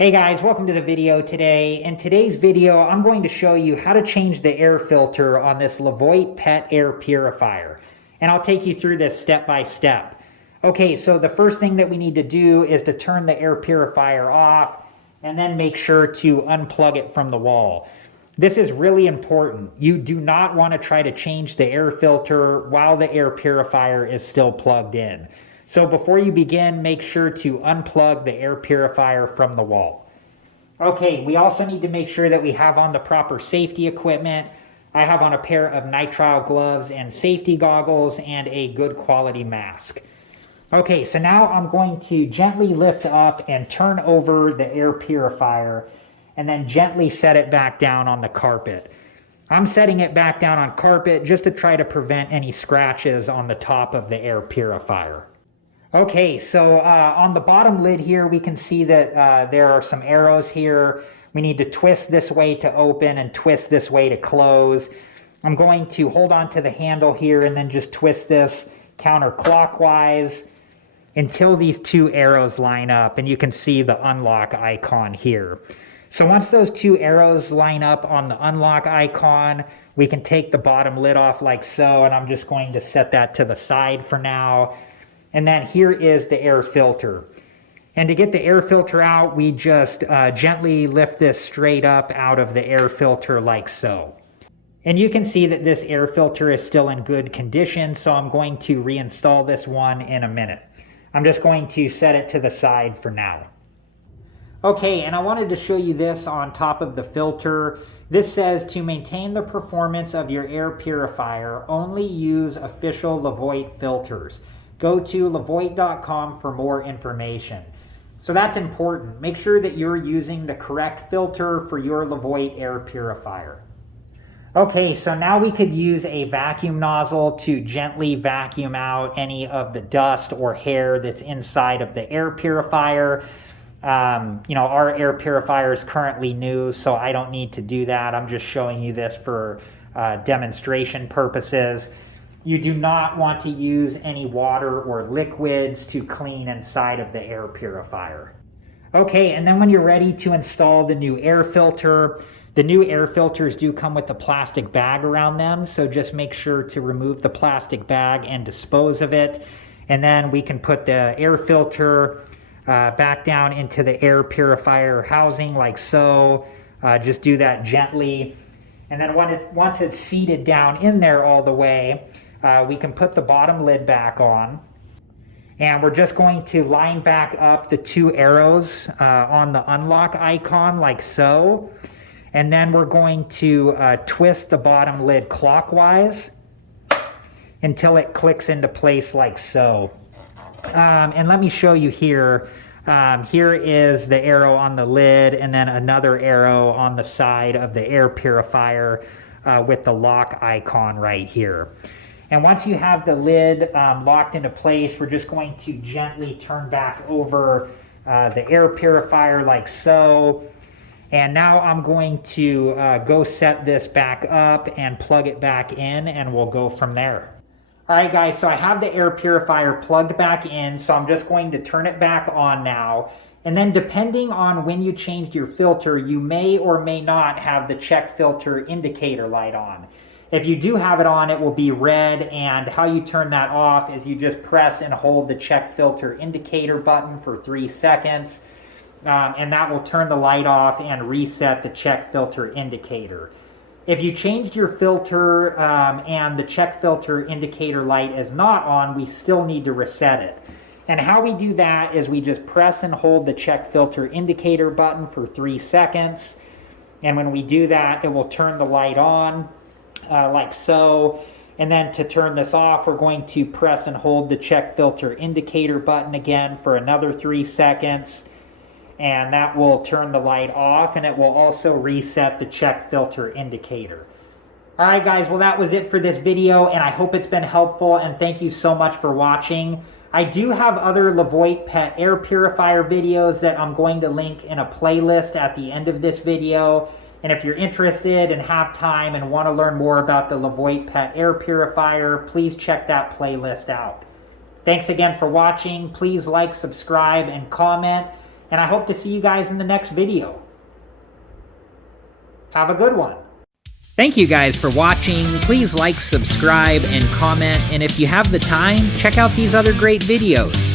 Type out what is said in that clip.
Hey guys, welcome to the video today. In today's video, I'm going to show you how to change the air filter on this Levoit pet air purifier. And I'll take you through this step by step. Okay, so the first thing that we need to do is to turn the air purifier off and then make sure to unplug it from the wall. This is really important. You do not want to try to change the air filter while the air purifier is still plugged in. So before you begin, make sure to unplug the air purifier from the wall. Okay, we also need to make sure that we have on the proper safety equipment. I have on a pair of nitrile gloves and safety goggles and a good quality mask. Okay, so now I'm going to gently lift up and turn over the air purifier and then gently set it back down on the carpet. I'm setting it back down on carpet just to try to prevent any scratches on the top of the air purifier. Okay, so on the bottom lid here, we can see that there are some arrows here. We need to twist this way to open and twist this way to close. I'm going to hold on to the handle here and then just twist this counterclockwise until these two arrows line up, and you can see the unlock icon here. So once those two arrows line up on the unlock icon, we can take the bottom lid off like so, and I'm just going to set that to the side for now. And then here is the air filter. And to get the air filter out, we just gently lift this straight up out of the air filter like so. And you can see that this air filter is still in good condition, so I'm going to reinstall this one in a minute. I'm just going to set it to the side for now. Okay, and I wanted to show you this on top of the filter. This says to maintain the performance of your air purifier, only use official Levoit filters. Go to levoit.com for more information. So that's important. Make sure that you're using the correct filter for your Levoit air purifier. Okay, so now we could use a vacuum nozzle to gently vacuum out any of the dust or hair that's inside of the air purifier. Our air purifier is currently new, so I don't need to do that. I'm just showing you this for demonstration purposes. You do not want to use any water or liquids to clean inside of the air purifier. Okay, and then when you're ready to install the new air filter, the new air filters do come with a plastic bag around them, so just make sure to remove the plastic bag and dispose of it. And then we can put the air filter back down into the air purifier housing like so. Just do that gently. And then once it's seated down in there all the way, we can put the bottom lid back on, and we're just going to line back up the two arrows on the unlock icon like so, and then we're going to twist the bottom lid clockwise until it clicks into place like so. And let me show you here. Here is the arrow on the lid and then another arrow on the side of the air purifier with the lock icon right here. And once you have the lid locked into place, we're just going to gently turn back over the air purifier like so. And now I'm going to go set this back up and plug it back in, and we'll go from there. All right, guys, so I have the air purifier plugged back in, so I'm just going to turn it back on now. And then depending on when you changed your filter, you may or may not have the check filter indicator light on. If you do have it on, it will be red, and how you turn that off is you just press and hold the check filter indicator button for 3 seconds, and that will turn the light off and reset the check filter indicator. If you changed your filter and the check filter indicator light is not on, we still need to reset it. And how we do that is we just press and hold the check filter indicator button for 3 seconds, and when we do that, it will turn the light on. Like so. And then to turn this off, we're going to press and hold the check filter indicator button again for another 3 seconds, and that will turn the light off, and it will also reset the check filter indicator. All right, guys, well, that was it for this video, and I hope it's been helpful, and thank you so much for watching. I do have other Levoit pet air purifier videos that I'm going to link in a playlist at the end of this video. And if you're interested and have time and want to learn more about the Levoit pet air purifier, please check that playlist out. Thanks again for watching. Please like, subscribe, and comment. and I hope to see you guys in the next video. Have a good one. Thank you guys for watching. Please like, subscribe, and comment, and if you have the time, check out these other great videos.